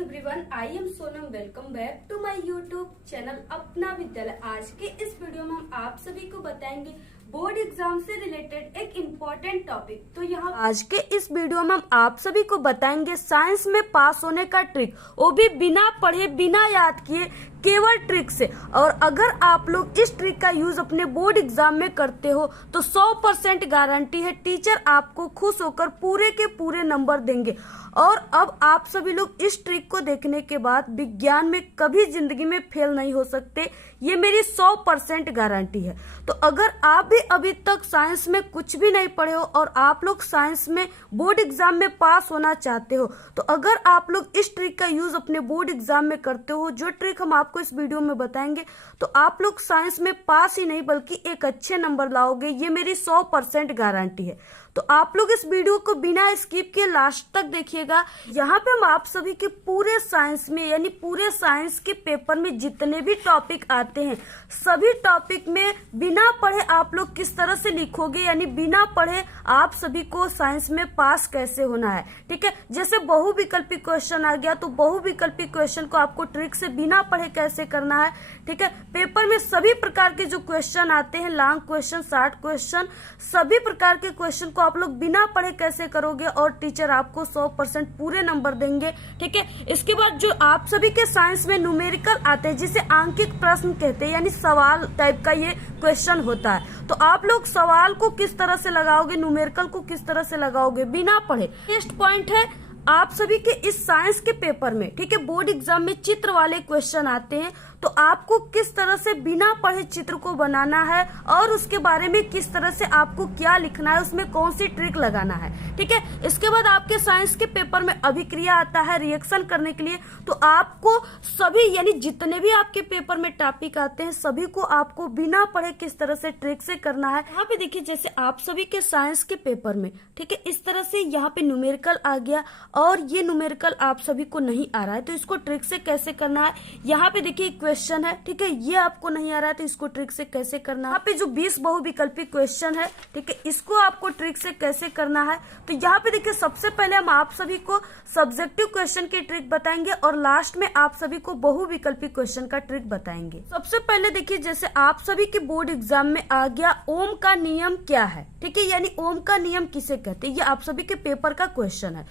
Everyone, I am Sonam. Welcome back to my YouTube channel Apna Vidyalaya. आज के इस वीडियो में हम आप सभी को बताएंगे बोर्ड एग्जाम से रिलेटेड एक इम्पोर्टेंट टॉपिक। तो यहाँ आज के इस वीडियो में हम आप सभी को बताएंगे साइंस में पास होने का ट्रिक, वो भी बिना पढ़े बिना याद किए, केवल ट्रिक से। और अगर आप लोग इस ट्रिक का यूज अपने बोर्ड एग्जाम में करते हो तो 100% गारंटी है टीचर आपको खुश होकर पूरे के पूरे नंबर देंगे। और अब आप सभी लोग इस ट्रिक को देखने के बाद विज्ञान में कभी जिंदगी में फेल नहीं हो सकते, ये मेरी 100% गारंटी है। तो अगर आप भी अभी तक साइंस में कुछ भी नहीं पढ़े हो और आप लोग साइंस में बोर्ड एग्जाम में पास होना चाहते हो, तो अगर आप लोग इस ट्रिक का यूज अपने बोर्ड एग्जाम में करते हो, जो ट्रिक हम आपको इस वीडियो में बताएंगे, तो आप लोग साइंस में पास ही नहीं बल्कि एक अच्छे नंबर लाओगे, ये मेरी 100% गारंटी है। तो आप लोग इस वीडियो को बिना स्किप किए लास्ट तक देखिएगा। यहाँ पे हम आप सभी के पूरे साइंस में यानी पूरे साइंस के पेपर में जितने भी टॉपिक आते हैं, सभी टॉपिक में बिना पढ़े आप लोग किस तरह से लिखोगे, यानी बिना पढ़े आप सभी को साइंस में पास कैसे होना है। ठीक है, जैसे बहुविकल्पी क्वेश्चन आ गया तो बहुविकल्पी क्वेश्चन को आपको ट्रिक से बिना पढ़े कैसे करना है। ठीक है, पेपर में सभी प्रकार के जो क्वेश्चन आते हैं, लॉन्ग क्वेश्चन, शॉर्ट क्वेश्चन, सभी प्रकार के क्वेश्चन आप लोग बिना पढ़े कैसे करोगे और टीचर आपको 100% पूरे नंबर देंगे। ठीक है, इसके बाद जो आप सभी के साइंस में न्यूमेरिकल आते हैं, जिसे आंकिक प्रश्न कहते हैं, यानी सवाल टाइप का ये क्वेश्चन होता है, तो आप लोग सवाल को किस तरह से लगाओगे, न्यूमेरिकल को किस तरह से लगाओगे बिना पढ़े। नेक्स्ट पॉइंट है आप सभी के इस साइंस के पेपर में, ठीक है, बोर्ड एग्जाम में चित्र वाले क्वेश्चन आते हैं, तो आपको किस तरह से बिना पढ़े चित्र को बनाना है और उसके बारे में किस तरह से आपको क्या लिखना है, उसमें कौन सी ट्रिक लगाना है। ठीक है, इसके बाद आपके साइंस के पेपर में अभिक्रिया आता है रिएक्शन करने के लिए, तो आपको सभी यानी जितने भी आपके पेपर में टॉपिक आते हैं, सभी को आपको बिना पढ़े किस तरह से ट्रिक से करना है। यहाँ पे देखिए, जैसे आप सभी के साइंस के पेपर में, ठीक है, इस तरह से यहाँ पे न्यूमेरिकल आ गया और ये न्यूमेरिकल आप सभी को नहीं आ रहा है, तो इसको ट्रिक से कैसे करना है। यहाँ पे देखिए क्वेश्चन है, ठीक है, ये आपको नहीं आ रहा है तो इसको ट्रिक से कैसे करना है। यहाँ पे जो 20 बहुविकल्पी क्वेश्चन है, ठीक है, इसको आपको ट्रिक से कैसे करना है। तो यहाँ पे देखिए, सबसे पहले हम आप सभी को सब्जेक्टिव क्वेश्चन की ट्रिक बताएंगे और लास्ट में आप सभी को बहुविकल्पी क्वेश्चन का ट्रिक बताएंगे। सबसे पहले देखिए, जैसे आप सभी के बोर्ड एग्जाम में आ गया ओम का नियम क्या है। ठीक है, यानी ओम का नियम किसे कहते हैं, ये आप सभी के पेपर का क्वेश्चन है।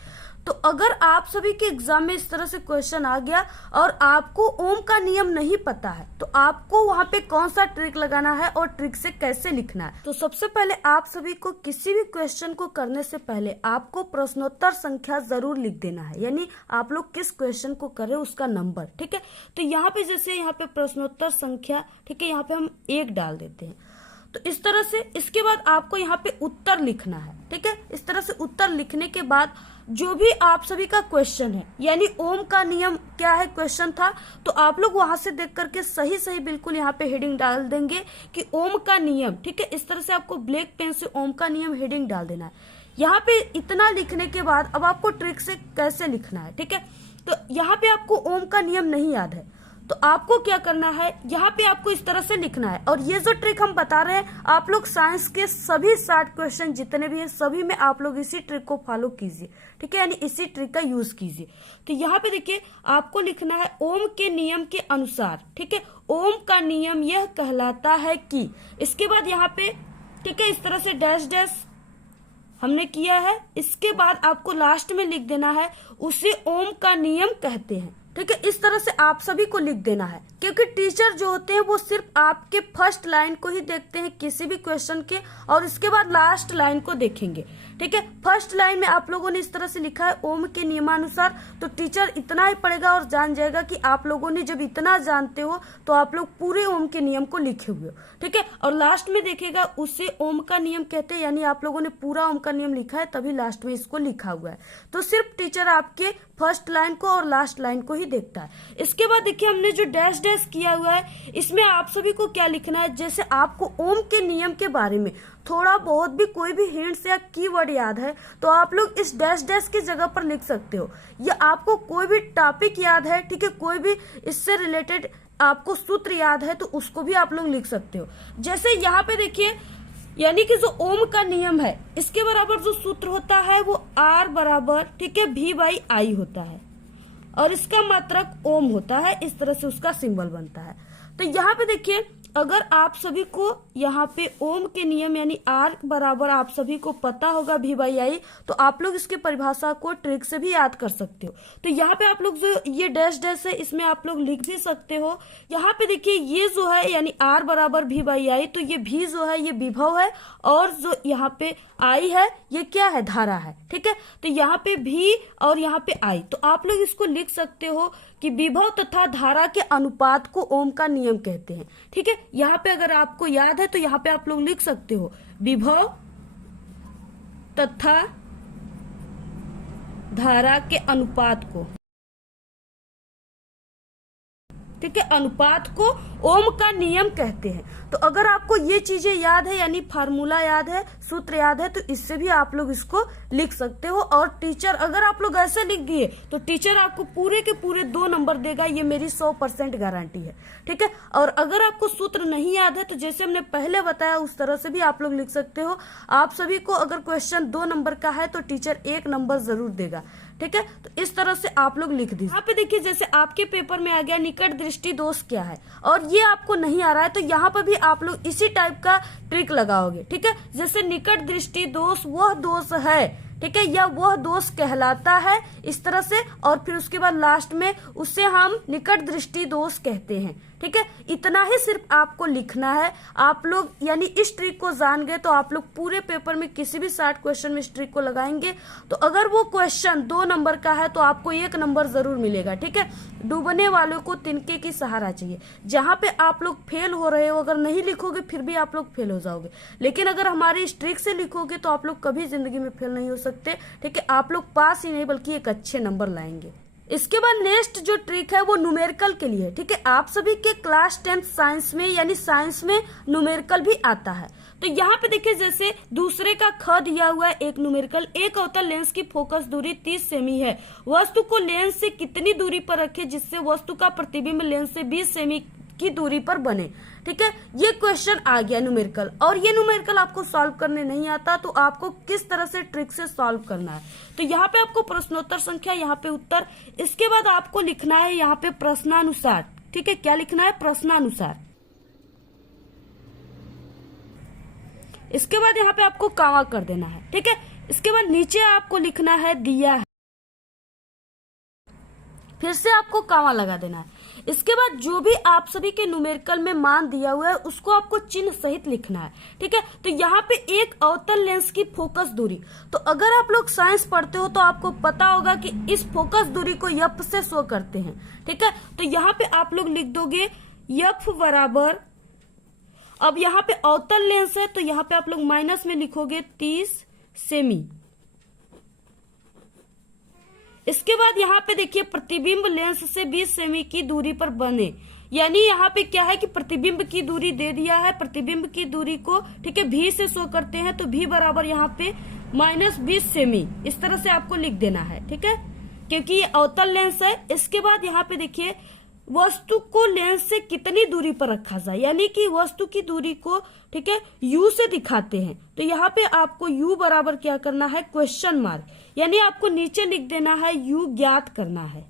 तो अगर आप सभी के एग्जाम में इस तरह से क्वेश्चन आ गया और आपको ओम का नियम नहीं पता है, तो आपको वहां पे कौन सा ट्रिक लगाना है और ट्रिक से कैसे लिखना है। तो सबसे पहले आप सभी को किसी भी क्वेश्चन को करने से पहले आपको प्रश्नोत्तर संख्या जरूर लिख देना है, यानी आप लोग किस क्वेश्चन को कर रहे हो उसका नंबर। ठीक है, तो यहाँ पे जैसे यहाँ पे प्रश्नोत्तर संख्या, ठीक है, यहाँ पे हम 1 डाल देते हैं, तो इस तरह से। इसके बाद आपको यहाँ पे उत्तर लिखना है। ठीक है, इस तरह से उत्तर लिखने के बाद जो भी आप सभी का क्वेश्चन है, यानी ओम का नियम क्या है क्वेश्चन था, तो आप लोग वहां से देख करके सही सही बिल्कुल यहाँ पे हेडिंग डाल देंगे कि ओम का नियम। ठीक है, इस तरह से आपको ब्लैक पेन से ओम का नियम हेडिंग डाल देना है। यहाँ पे इतना लिखने के बाद अब आपको ट्रिक से कैसे लिखना है। ठीक है, तो यहाँ पे आपको ओम का नियम नहीं याद है, तो आपको क्या करना है, यहाँ पे आपको इस तरह से लिखना है। और ये जो ट्रिक हम बता रहे हैं, आप लोग साइंस के सभी 60 क्वेश्चन जितने भी हैं, सभी में आप लोग इसी ट्रिक को फॉलो कीजिए। ठीक है, यानी इसी ट्रिक का यूज कीजिए। तो यहाँ पे देखिए, आपको लिखना है ओम के नियम के अनुसार। ठीक है, ओम का नियम यह कहलाता है कि, इसके बाद यहाँ पे, ठीक है, इस तरह से डैश डैश हमने किया है। इसके बाद आपको लास्ट में लिख देना है उसे ओम का नियम कहते हैं। ठीक है, इस तरह से आप सभी को लिख देना है, क्योंकि टीचर जो होते हैं वो सिर्फ आपके फर्स्ट लाइन को ही देखते हैं किसी भी क्वेश्चन के, और इसके बाद लास्ट लाइन को देखेंगे। ठीक है, फर्स्ट लाइन में आप लोगों ने इस तरह से लिखा है ओम के नियमानुसार, तो टीचर इतना ही पढ़ेगा और जान जाएगा कि आप लोगों ने जब इतना जानते हो तो आप लोग पूरे ओम के नियम को लिखे हुए हो। ठीक है, और लास्ट में देखेगा उसे ओम का नियम कहते हैं, यानी आप लोगों ने पूरा ओम का नियम लिखा है, तभी लास्ट में इसको लिखा हुआ है। तो सिर्फ टीचर आपके फर्स्ट लाइन को और लास्ट लाइन को ही देखता है। इसके बाद देखिए, हमने जो डैश डैश किया हुआ है, इसमें आप सभी को क्या लिखना है, जैसे आपको ओम के नियम के बारे में थोड़ा बहुत भी कोई भी हिंट्स या कीवर्ड याद है, तो आप लोग इस डैश डैश की जगह पर लिख सकते हो। या आपको कोई भी टॉपिक याद है, ठीक है, कोई भी इससे रिलेटेड आपको सूत्र याद है, तो उसको भी आप लोग लिख सकते हो। जैसे यहाँ पे देखिए, यानी कि जो ओम का नियम है, इसके बराबर जो सूत्र होता है वो R बराबर, ठीक है, V/I होता है। और इसका मात्रक ओम होता है। इस तरह से उसका सिंबल बनता है। तो यहाँ पे देखिए, अगर आप सभी को यहाँ पे ओम के नियम यानी आर बराबर आप सभी को पता होगा भी बाई आई, तो आप लोग इसकी परिभाषा को ट्रिक से भी याद कर सकते हो। तो यहाँ पे आप लोग जो ये डैश डैश है इसमें आप लोग लिख भी सकते हो। यहाँ पे देखिए ये जो है यानी आर बराबर भी बाई आई, तो ये भी जो है ये विभव है और जो यहाँ पे आई है ये क्या है, धारा है। ठीक है, तो यहाँ पे भी और यहाँ पे आई, तो आप लोग इसको लिख सकते हो कि विभव तथा धारा के अनुपात को ओम का नियम कहते हैं। ठीक है, यहाँ पे अगर आपको याद है तो यहाँ पे आप लोग लिख सकते हो विभव तथा धारा के अनुपात को, ठीक है, अनुपात को ओम का नियम कहते हैं। तो अगर आपको ये चीजें याद है यानी फार्मूला याद है, सूत्र याद है, तो इससे भी आप लोग इसको लिख सकते हो। और टीचर अगर आप लोग ऐसे लिख दिए तो टीचर आपको पूरे के पूरे 2 नंबर देगा, ये मेरी 100% गारंटी है। ठीक है, और अगर आपको सूत्र नहीं याद है तो जैसे हमने पहले बताया उस तरह से भी आप लोग लिख सकते हो। आप सभी को अगर क्वेश्चन 2 नंबर का है तो टीचर 1 नंबर जरूर देगा। ठीक है, तो इस तरह से आप लोग लिख दीजिए। यहाँ पे देखिए जैसे आपके पेपर में आ गया निकट दृष्टि दोष क्या है, और ये आपको नहीं आ रहा है तो यहाँ पर भी आप लोग इसी टाइप का ट्रिक लगाओगे। ठीक है, जैसे निकट दृष्टि दोष वह दोष है, ठीक है, या वह दोष कहलाता है, इस तरह से, और फिर उसके बाद लास्ट में उससे हम निकट दृष्टि दोष कहते हैं। ठीक है, इतना ही सिर्फ आपको लिखना है। आप लोग यानी इस ट्रिक को जान गए तो आप लोग पूरे पेपर में किसी भी 60 क्वेश्चन में इस ट्रिक को लगाएंगे तो अगर वो क्वेश्चन 2 नंबर का है तो आपको 1 नंबर जरूर मिलेगा। ठीक है, डूबने वालों को तिनके की सहारा चाहिए। जहां पे आप लोग फेल हो रहे हो, अगर नहीं लिखोगे फिर भी आप लोग फेल हो जाओगे, लेकिन अगर हमारे इस ट्रिक से लिखोगे तो आप लोग कभी जिंदगी में फेल नहीं हो सकते। ठीक है, आप लोग पास ही नहीं बल्कि एक अच्छे नंबर लाएंगे। इसके बाद नेक्स्ट जो ट्रिक है वो न्यूमेरिकल के लिए। ठीक है, आप सभी के क्लास 10th साइंस में यानी साइंस में न्यूमेरिकल भी आता है। तो यहाँ पे देखिए जैसे दूसरे का ख दिया हुआ है एक न्यूमेरिकल, एक अवतल लेंस की फोकस दूरी 30 सेमी है, वस्तु को लेंस से कितनी दूरी पर रखे जिससे वस्तु का प्रतिबिंब लेंस से 20 सेमी की दूरी पर बने। ठीक है, ये क्वेश्चन आ गया न्यूमेरिकल, और ये न्यूमेरिकल आपको सॉल्व करने नहीं आता तो आपको किस तरह से ट्रिक से सॉल्व करना है। तो यहाँ पे आपको प्रश्नोत्तर संख्या, यहाँ पे उत्तर, इसके बाद आपको लिखना है यहाँ पे प्रश्नानुसार। ठीक है, क्या लिखना है, प्रश्नानुसार। इसके बाद यहाँ पे आपको कामा कर देना है। ठीक है, इसके बाद नीचे आपको लिखना है दिया है, फिर से आपको कामा लगा देना है। इसके बाद जो भी आप सभी के न्यूमेरिकल में मान दिया हुआ है उसको आपको चिन्ह सहित लिखना है। ठीक है, तो यहाँ पे एक अवतल लेंस की फोकस दूरी, तो अगर आप लोग साइंस पढ़ते हो तो आपको पता होगा कि इस फोकस दूरी को एफ से शो करते हैं। ठीक है, तो यहाँ पे आप लोग लिख दोगे एफ बराबर, अब यहाँ पे अवतल लेंस है तो यहाँ पे आप लोग माइनस में लिखोगे 30 सेमी। इसके बाद यहाँ पे देखिए प्रतिबिंब लेंस से 20 सेमी की दूरी पर बने, यानी यहाँ पे क्या है कि प्रतिबिंब की दूरी दे दिया है, प्रतिबिंब की दूरी को ठीक है भी से शो करते हैं, तो भी बराबर यहाँ पे -20 सेमी, इस तरह से आपको लिख देना है। ठीक है, क्योंकि ये अवतल लेंस है। इसके बाद यहाँ पे देखिए वस्तु को लेंस से कितनी दूरी पर रखा जाए, यानी कि वस्तु की दूरी को ठीक है यू से दिखाते हैं, तो यहाँ पे आपको यू बराबर क्या करना है, क्वेश्चन मार्क, यानी आपको नीचे लिख देना है यू ज्ञात करना है।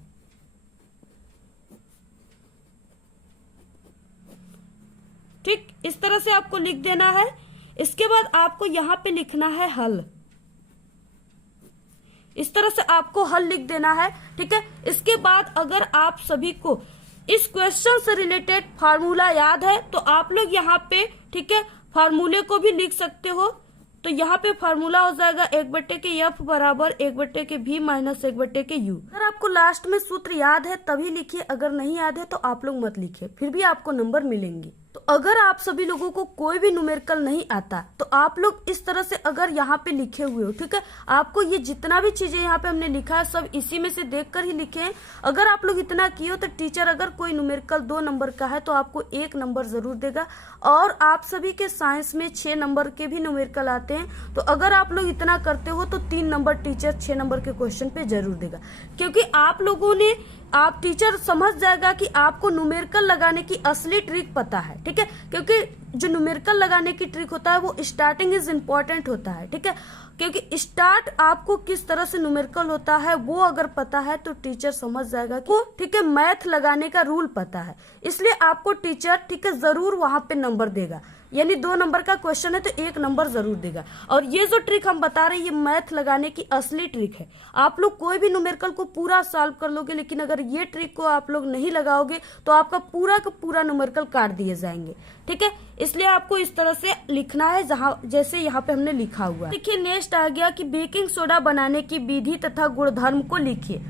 ठीक, इस तरह से आपको लिख देना है। इसके बाद आपको यहाँ पे लिखना है हल, इस तरह से आपको हल लिख देना है। ठीक है, इसके बाद अगर आप सभी को इस क्वेश्चन से रिलेटेड फार्मूला याद है तो आप लोग यहाँ पे ठीक है फार्मूले को भी लिख सकते हो। तो यहाँ पे फार्मूला हो जाएगा 1/f बराबर 1/v माइनस 1/u। अगर आपको लास्ट में सूत्र याद है तभी लिखिए, अगर नहीं याद है तो आप लोग मत लिखिए, फिर भी आपको नंबर मिलेंगे। तो अगर आप सभी लोगों को कोई भी न्यूमेरिकल नहीं आता तो आप लोग इस तरह से अगर यहाँ पे लिखे हुए हो, ठीक है, आपको ये जितना भी चीजें यहाँ पे हमने लिखा है सब इसी में से देखकर ही लिखे हैं। अगर आप लोग इतना किए हो तो टीचर अगर कोई न्यूमेरिकल 2 नंबर का है तो आपको 1 नंबर जरूर देगा, और आप सभी के साइंस में 6 नंबर के भी न्यूमेरिकल आते हैं, तो अगर आप लोग इतना करते हो तो 3 नंबर टीचर 6 नंबर के क्वेश्चन पे जरूर देगा, क्योंकि आप लोगों ने आप टीचर समझ जाएगा कि आपको न्यूमेरिकल लगाने की असली ट्रिक पता है। ठीक है, क्योंकि जो न्यूमेरिकल लगाने की ट्रिक होता है वो स्टार्टिंग इज इम्पोर्टेंट होता है। ठीक है, क्योंकि स्टार्ट आपको किस तरह से न्यूमेरिकल होता है वो अगर पता है तो टीचर समझ जाएगा कि ठीक है मैथ लगाने का रूल पता है, इसलिए आपको टीचर ठीक है जरूर वहां पे नंबर देगा। यानी 2 नंबर का क्वेश्चन है तो 1 नंबर जरूर देगा। और ये जो ट्रिक हम बता रहे हैं ये मैथ लगाने की असली ट्रिक है। आप लोग कोई भी न्यूमेरिकल को पूरा सॉल्व कर लोगे, लेकिन अगर ये ट्रिक को आप लोग नहीं लगाओगे तो आपका पूरा का पूरा न्यूमेरिकल काट दिए जाएंगे। ठीक है, इसलिए आपको इस तरह से लिखना है जैसे यहाँ पे हमने लिखा हुआ है। देखिए नेक्स्ट आ गया कि बेकिंग सोडा बनाने की विधि तथा गुणधर्म को लिखिए।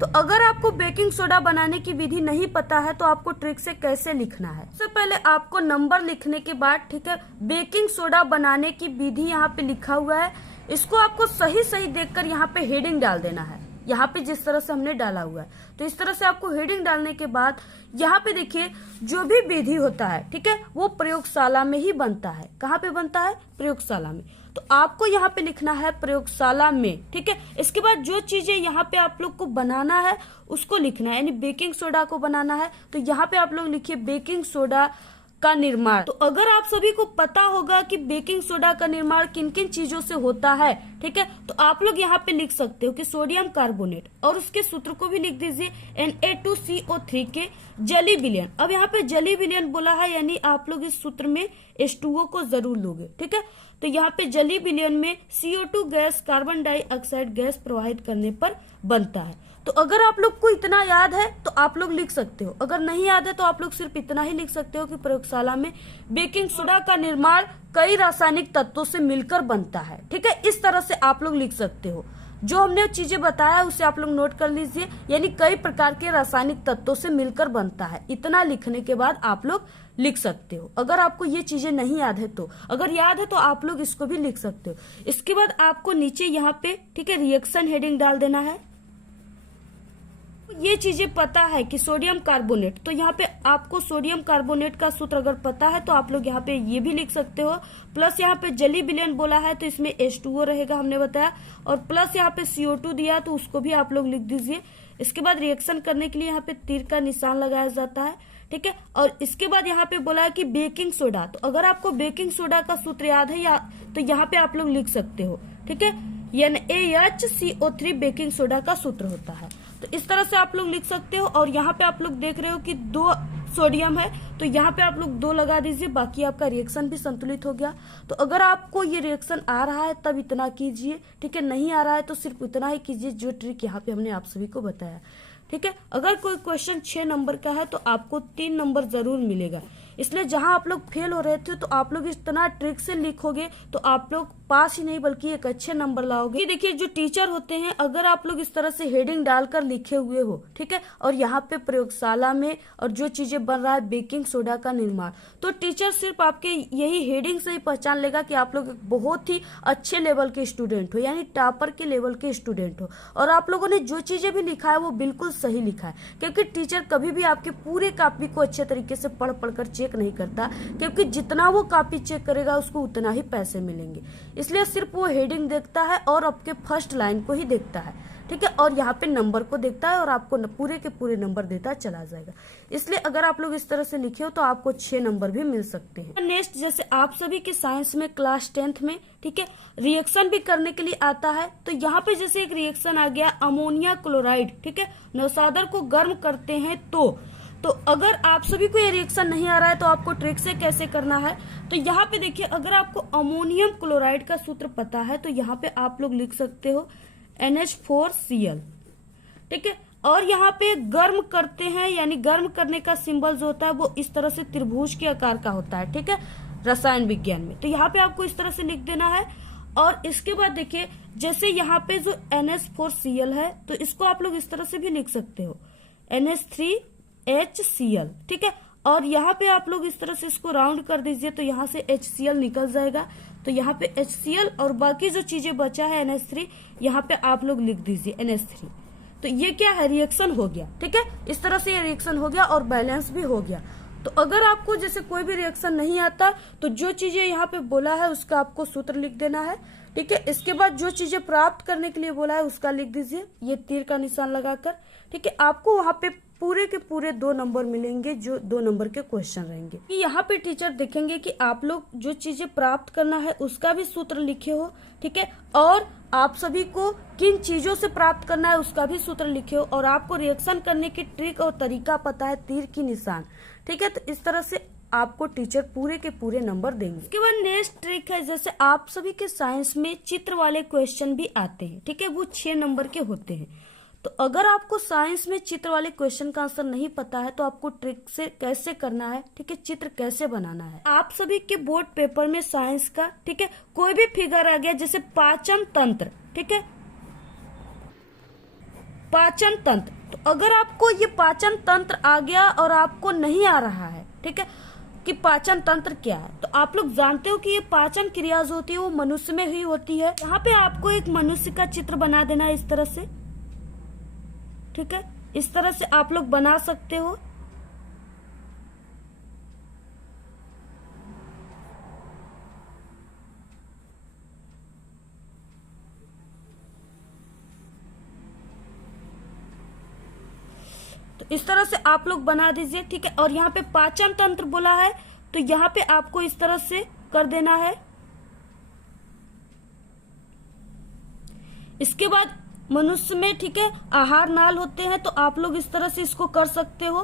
तो अगर आपको बेकिंग सोडा बनाने की विधि नहीं पता है तो आपको ट्रिक से कैसे लिखना है। सबसे पहले आपको नंबर लिखने के बाद ठीक है बेकिंग सोडा बनाने की विधि यहाँ पे लिखा हुआ है, इसको आपको सही सही देखकर यहाँ पे हेडिंग डाल देना है। यहाँ पे जिस तरह से हमने डाला हुआ है तो इस तरह से आपको हेडिंग डालने के बाद यहाँ पे देखिए जो भी विधि होता है ठीक है वो प्रयोगशाला में ही बनता है। कहाँ पे बनता है? प्रयोगशाला में। तो आपको यहाँ पे लिखना है प्रयोगशाला में। ठीक है, इसके बाद जो चीजें यहाँ पे आप लोग को बनाना है उसको लिखना है, यानी बेकिंग सोडा को बनाना है तो यहाँ पे आप लोग लिखिए बेकिंग सोडा का निर्माण। तो अगर आप सभी को पता होगा कि बेकिंग सोडा का निर्माण किन किन चीजों से होता है ठीक है, तो आप लोग यहाँ पे लिख सकते हो कि सोडियम कार्बोनेट, और उसके सूत्र को भी लिख दीजिए Na2CO3 के जली विलयन। अब यहाँ पे जली विलयन बोला है यानी आप लोग इस सूत्र में H2O को जरूर लोगे। ठीक है, तो यहाँ पे जली विलयन में CO2 gas carbon dioxide gas प्रवाहित करने पर बनता है। तो अगर आप लोग को इतना याद है तो आप लोग लिख सकते हो, अगर नहीं याद है तो आप लोग सिर्फ इतना ही लिख सकते हो कि प्रयोगशाला में बेकिंग सोडा का निर्माण कई रासायनिक तत्वों से मिलकर बनता है। ठीक है, इस तरह से आप लोग लिख सकते हो। जो हमने चीजें बताया उसे आप लोग नोट कर लीजिए, यानी कई प्रकार के रासायनिक तत्वों से मिलकर बनता है। इतना लिखने के बाद आप लोग लिख सकते हो। अगर आपको ये चीजें नहीं याद है तो, अगर याद है तो आप लोग इसको भी लिख सकते हो। इसके बाद आपको नीचे यहाँ पे ठीक है रिएक्शन हेडिंग डाल देना है। ये चीजें पता है कि सोडियम कार्बोनेट, तो यहाँ पे आपको सोडियम कार्बोनेट का सूत्र अगर पता है तो आप लोग यहाँ पे ये भी लिख सकते हो। प्लस यहाँ पे जली विलयन बोला है तो इसमें H2O रहेगा हमने बताया, और प्लस यहाँ पे CO2 दिया तो उसको भी आप लोग लिख दीजिए। इसके बाद रिएक्शन करने के लिए यहाँ पे तीर का निशान लगाया जाता है। ठीक है, और इसके बाद यहाँ पे बोला है कि बेकिंग सोडा, तो अगर आपको बेकिंग सोडा का सूत्र याद है या तो यहाँ पे आप लोग लिख सकते हो। ठीक है, NaHCO3 बेकिंग सोडा का सूत्र होता है। तो इस तरह से आप लोग लिख सकते हो। और यहाँ पे आप लोग देख रहे हो कि 2 सोडियम है तो यहाँ पे आप लोग 2 लगा दीजिए, बाकी आपका रिएक्शन भी संतुलित हो गया। तो अगर आपको ये रिएक्शन आ रहा है तब इतना कीजिए, ठीक है, नहीं आ रहा है तो सिर्फ उतना ही कीजिए जो ट्रिक यहाँ पे हमने आप सभी को बताया। ठीक है, अगर कोई क्वेश्चन 6 नंबर का है तो आपको 3 नंबर जरूर मिलेगा। इसलिए जहां आप लोग फेल हो रहे थे तो आप लोग इस तरह ट्रिक से लिखोगे तो आप लोग पास ही नहीं बल्कि एक अच्छे नंबर लाओगे। देखिए जो टीचर होते हैं अगर आप लोग इस तरह से हेडिंग डालकर लिखे हुए हो ठीक है, और यहाँ पे प्रयोगशाला में और जो चीजें बन रहा है बेकिंग सोडा का निर्माण, तो टीचर सिर्फ आपके यही हेडिंग से ही पहचान लेगा कि आप लोग बहुत ही अच्छे लेवल के स्टूडेंट हो, यानी टॉपर के लेवल के स्टूडेंट हो। और आप लोगों ने जो चीजें भी लिखा है वो बिल्कुल सही लिखा है, क्योंकि टीचर कभी भी आपके पूरे कॉपी को अच्छे तरीके से पढ़ कर चेक नहीं करता, क्योंकि जितना वो कॉपी चेक करेगा उसको उतना ही पैसे मिलेंगे। इसलिए सिर्फ वो हेडिंग देखता है और आपके फर्स्ट लाइन को ही देखता है। ठीक है, और यहाँ पे नंबर को देखता है और आपको पूरे के पूरे नंबर देता चला जाएगा। इसलिए अगर आप लोग इस तरह से लिखे हो तो आपको 6 नंबर भी मिल सकते हैं। नेक्स्ट, जैसे आप सभी के साइंस में क्लास 10th में ठीक है रिएक्शन भी करने के लिए आता है, तो यहाँ पे जैसे एक रिएक्शन आ गया अमोनिया क्लोराइड, ठीक है, नौशादर को गर्म करते हैं तो अगर आप सभी को ये रिएक्शन नहीं आ रहा है तो आपको ट्रिक से कैसे करना है, तो यहाँ पे देखिए अगर आपको अमोनियम क्लोराइड का सूत्र पता है तो यहाँ पे आप लोग लिख सकते हो NH4Cl। ठीक है, और यहाँ पे गर्म करते हैं यानी गर्म करने का सिंबल जो होता है वो इस तरह से त्रिभुज के आकार का होता है। ठीक है, रसायन विज्ञान में, तो यहाँ पे आपको इस तरह से लिख देना है। और इसके बाद देखिए जैसे यहाँ पे जो NH4Cl है तो इसको आप लोग इस तरह से भी लिख सकते हो NH3HCl। ठीक है, और यहाँ पे आप लोग इस तरह से इसको राउंड कर दीजिए तो यहाँ से HCl निकल जाएगा, तो यहाँ पे HCl और बाकी जो चीजें बचा है NH3 यहाँ पे आप लोग लिख दीजिए NH3। तो ये क्या है, रिएक्शन हो गया। ठीक है, इस तरह से ये रिएक्शन हो गया और बैलेंस भी हो गया। तो अगर आपको जैसे कोई भी रिएक्शन नहीं आता तो जो चीजें यहाँ पे बोला है उसका आपको सूत्र लिख देना है। ठीक है, इसके बाद जो चीजें प्राप्त करने के लिए बोला है उसका लिख दीजिए, ये तीर का निशान लगाकर। ठीक है, आपको वहां पे पूरे के पूरे 2 नंबर मिलेंगे, जो 2 नंबर के क्वेश्चन रहेंगे। यहाँ पे टीचर देखेंगे कि आप लोग जो चीजें प्राप्त करना है उसका भी सूत्र लिखे हो, ठीक है, और आप सभी को किन चीजों से प्राप्त करना है उसका भी सूत्र लिखे हो, और आपको रिएक्शन करने की ट्रिक और तरीका पता है, तीर की निशान, ठीक है। तो इस तरह से आपको टीचर पूरे के पूरे नंबर देंगे। इसके बाद नेक्स्ट ट्रिक है, जैसे आप सभी के साइंस में चित्र वाले क्वेश्चन भी आते हैं, ठीक है, वो 6 नंबर के होते हैं। तो अगर आपको साइंस में चित्र वाले क्वेश्चन का आंसर नहीं पता है तो आपको ट्रिक से कैसे करना है, ठीक है, चित्र कैसे बनाना है। आप सभी के बोर्ड पेपर में साइंस का, ठीक है, कोई भी फिगर आ गया, जैसे पाचन तंत्र, ठीक है, पाचन तंत्र, तो अगर आपको ये पाचन तंत्र आ गया और आपको नहीं आ रहा है, ठीक है, कि पाचन तंत्र क्या है, तो आप लोग जानते हो कि ये पाचन क्रिया जो होती है वो मनुष्य में ही होती है। यहाँ पे आपको एक मनुष्य का चित्र बना देना है इस तरह से, ठीक है, इस तरह से आप लोग बना सकते हो। तो इस तरह से आप लोग बना दीजिए, ठीक है। और यहाँ पे पाचन तंत्र बोला है तो यहाँ पे आपको इस तरह से कर देना है। इसके बाद मनुष्य में, ठीक है, आहार नाल होते हैं, तो आप लोग इस तरह से इसको कर सकते हो,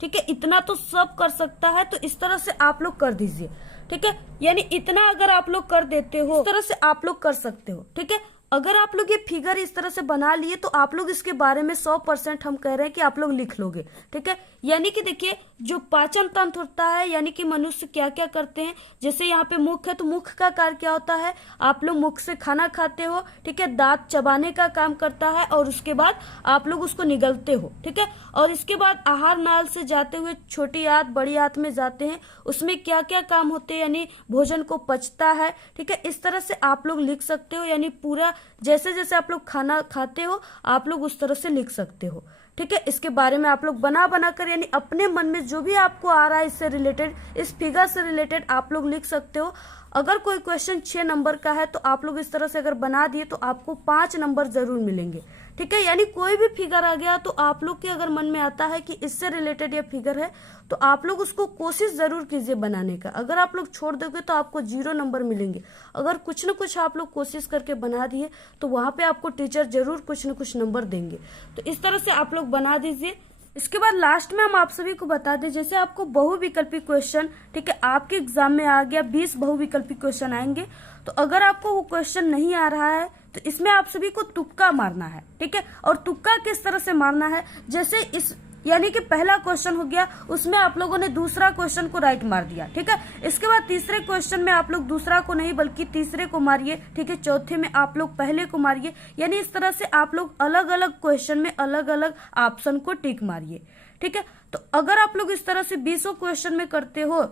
ठीक है। इतना तो सब कर सकता है, तो इस तरह से आप लोग कर दीजिए, ठीक है। यानी इतना अगर आप लोग कर देते हो, इस तरह से आप लोग कर सकते हो, ठीक है। अगर आप लोग ये फिगर इस तरह से बना लिए तो आप लोग इसके बारे में 100% हम कह रहे हैं कि आप लोग लिख लोगे, ठीक है। यानी कि देखिए, जो पाचन तंत्र होता है, यानी कि मनुष्य क्या क्या करते हैं, जैसे यहाँ पे मुख है तो मुख का कार्य क्या होता है, आप लोग मुख से खाना खाते हो, ठीक है, दांत चबाने का काम करता है, और उसके बाद आप लोग उसको निगलते हो, ठीक है। और इसके बाद आहार नाल से जाते हुए छोटी आंत बड़ी आंत में जाते हैं, उसमें क्या क्या काम होते हैं, यानी भोजन को पचता है, ठीक है। इस तरह से आप लोग लिख सकते हो, यानी पूरा जैसे जैसे आप लोग खाना खाते हो आप लोग उस तरह से लिख सकते हो, ठीक है। इसके बारे में आप लोग बना बना कर, यानी अपने मन में जो भी आपको आ रहा है इससे रिलेटेड, इस फिगर से रिलेटेड आप लोग लिख सकते हो। अगर कोई क्वेश्चन 6 नंबर का है तो आप लोग इस तरह से अगर बना दिए तो आपको 5 नंबर जरूर मिलेंगे, ठीक है। यानी कोई भी फिगर आ गया तो आप लोग के अगर मन में आता है कि इससे रिलेटेड ये फिगर है तो आप लोग उसको कोशिश जरूर कीजिए बनाने का। अगर आप लोग छोड़ दोगे तो आपको 0 नंबर मिलेंगे। अगर कुछ न कुछ आप लोग कोशिश करके बना दिए तो वहां पे आपको टीचर जरूर कुछ न कुछ नंबर देंगे। तो इस तरह से आप लोग बना दीजिए। इसके बाद लास्ट में हम आप सभी को बता दें, जैसे आपको बहुविकल्पी क्वेश्चन, ठीक है, आपके एग्जाम में आ गया 20 बहुविकल्पी क्वेश्चन आएंगे, तो अगर आपको वो क्वेश्चन नहीं आ रहा है तो इसमें आप सभी को तुक्का मारना है, ठीक है। और तुक्का किस तरह से मारना है, जैसे इस यानी कि पहला क्वेश्चन हो गया, उसमें आप लोगों ने दूसरा क्वेश्चन को राइट मार दिया, ठीक है। इसके बाद तीसरे क्वेश्चन में आप लोग दूसरा को नहीं बल्कि तीसरे को मारिए, ठीक है। चौथे में आप लोग पहले को मारिए, यानी इस तरह से आप लोग अलग अलग क्वेश्चन में अलग अलग ऑप्शन को टिक मारिए, ठीक है। तो अगर आप लोग इस तरह से 20 क्वेश्चन में करते हो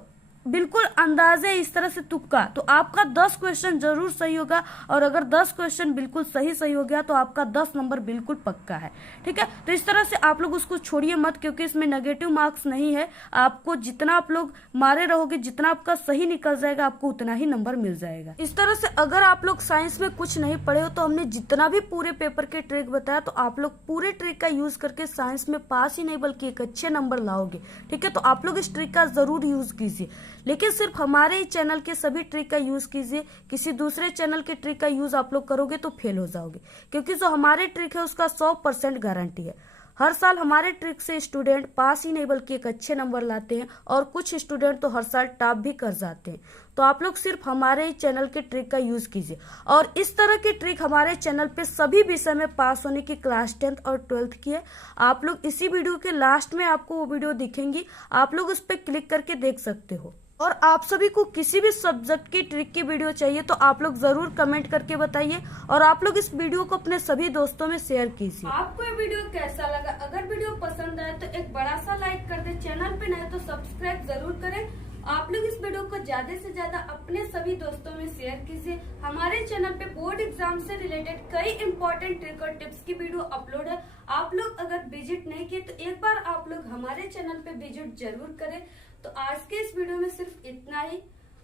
बिल्कुल अंदाजे इस तरह से तुक्का, तो आपका 10 क्वेश्चन जरूर सही होगा, और अगर 10 क्वेश्चन बिल्कुल सही हो गया तो आपका 10 नंबर बिल्कुल पक्का है, ठीक है। तो इस तरह से आप लोग उसको छोड़िए मत, क्योंकि इसमें नेगेटिव मार्क्स नहीं है। आपको जितना आप लोग मारे रहोगे, जितना आपका सही निकल जाएगा, आपको उतना ही नंबर मिल जाएगा। इस तरह से अगर आप लोग साइंस में कुछ नहीं पढ़े हो तो हमने जितना भी पूरे पेपर के ट्रिक बताया, तो आप लोग पूरे ट्रिक का यूज करके साइंस में पास ही नहीं बल्कि एक अच्छे नंबर लाओगे, ठीक है। तो आप लोग इस ट्रिक का जरूर यूज कीजिए, लेकिन सिर्फ हमारे ही चैनल के सभी ट्रिक का यूज कीजिए। किसी दूसरे चैनल के ट्रिक का यूज आप लोग करोगे तो फेल हो जाओगे, क्योंकि जो हमारे ट्रिक है उसका 100% गारंटी है। हर साल हमारे ट्रिक से स्टूडेंट पास ही नहीं बल्कि एक अच्छे नंबर लाते हैं, और कुछ स्टूडेंट तो हर साल टॉप भी कर जाते हैं। तो आप लोग सिर्फ हमारे ही चैनल के ट्रिक का यूज कीजिए, और इस तरह की ट्रिक हमारे चैनल पे सभी विषय में पास होने की क्लास 10th और 12th की है। आप लोग इसी वीडियो के लास्ट में आपको वो वीडियो दिखेंगी, आप लोग उस पर क्लिक करके देख सकते हो। और आप सभी को किसी भी सब्जेक्ट की ट्रिक की वीडियो चाहिए तो आप लोग जरूर कमेंट करके बताइए, और आप लोग इस वीडियो को अपने सभी दोस्तों में शेयर कीजिए। आपको ये वीडियो कैसा लगा? अगर वीडियो पसंद आए तो एक बड़ा सा लाइक कर दे, चैनल पे नए तो सब्सक्राइब जरूर करें। आप लोग इस वीडियो को ज्यादा से ज्यादा अपने सभी दोस्तों में शेयर कीजिए। हमारे चैनल पे बोर्ड एग्जाम से रिलेटेड कई इंपॉर्टेंट ट्रिक और टिप्स की वीडियो अपलोड है। आप लोग अगर विजिट नहीं किए तो एक बार आप लोग हमारे चैनल पे विजिट जरूर करें। तो आज के इस वीडियो में सिर्फ इतना ही।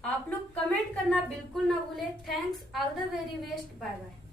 आप लोग कमेंट करना बिल्कुल ना भूले। Thanks, all the very best, bye bye.